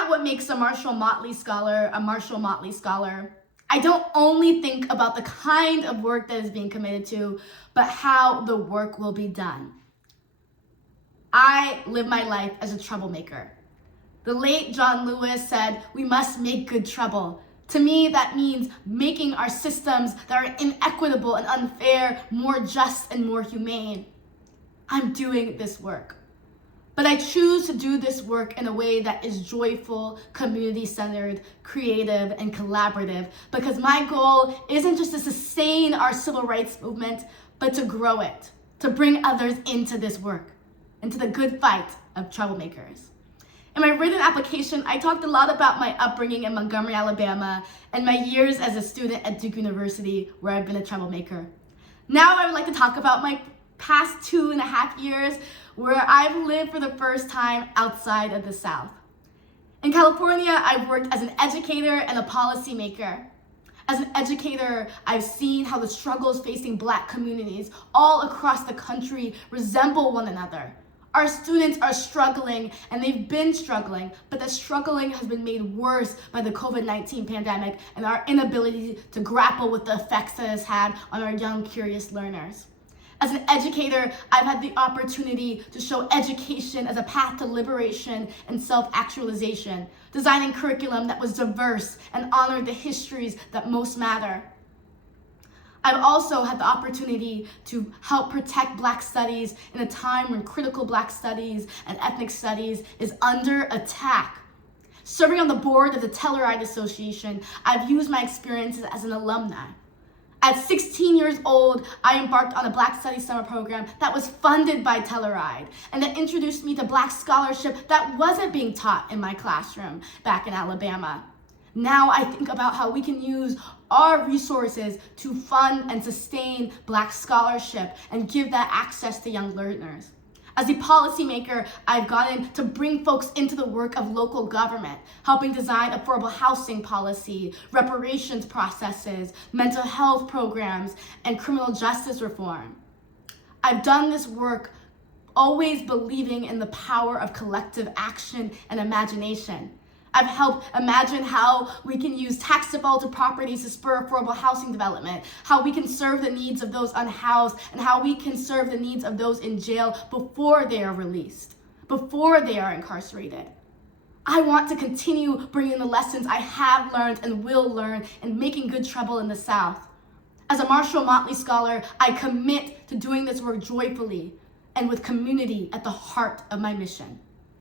about what makes a Marshall Motley Scholar a Marshall Motley Scholar, I don't only think about the kind of work that is being committed to, but how the work will be done. I live my life as a troublemaker. The late John Lewis said, "We must make good trouble." To me, that means making our systems that are inequitable and unfair more just and more humane. I'm doing this work. But I choose to do this work in a way that is joyful, community-centered, creative, and collaborative, because my goal isn't just to sustain our civil rights movement, but to grow it, to bring others into this work, into the good fight of troublemakers. In my written application, I talked a lot about my upbringing in Montgomery, Alabama, and my years as a student at Duke University, where I've been a troublemaker. Now I would like to talk about my past 2.5 years, where I've lived for the first time outside of the South. In California, I've worked as an educator and a policymaker. As an educator, I've seen how the struggles facing Black communities all across the country resemble one another. Our students are struggling, and they've been struggling, but the struggling has been made worse by the COVID-19 pandemic and our inability to grapple with the effects that it has had on our young, curious learners. As an educator, I've had the opportunity to show education as a path to liberation and self-actualization, designing curriculum that was diverse and honored the histories that most matter. I've also had the opportunity to help protect Black studies in a time when critical Black studies and ethnic studies is under attack. Serving on the board of the Telluride Association, I've used my experiences as an alumni. At 16 years old, I embarked on a Black Studies summer program that was funded by Telluride, and that introduced me to Black scholarship that wasn't being taught in my classroom back in Alabama. Now I think about how we can use our resources to fund and sustain Black scholarship and give that access to young learners. As a policymaker, I've gotten to bring folks into the work of local government, helping design affordable housing policy, reparations processes, mental health programs, and criminal justice reform. I've done this work always believing in the power of collective action and imagination. I've helped imagine how we can use tax defaulted properties to spur affordable housing development, how we can serve the needs of those unhoused, and how we can serve the needs of those in jail before they are released, before they are incarcerated. I want to continue bringing the lessons I have learned and will learn in making good trouble in the South. As a Marshall Motley Scholar, I commit to doing this work joyfully and with community at the heart of my mission.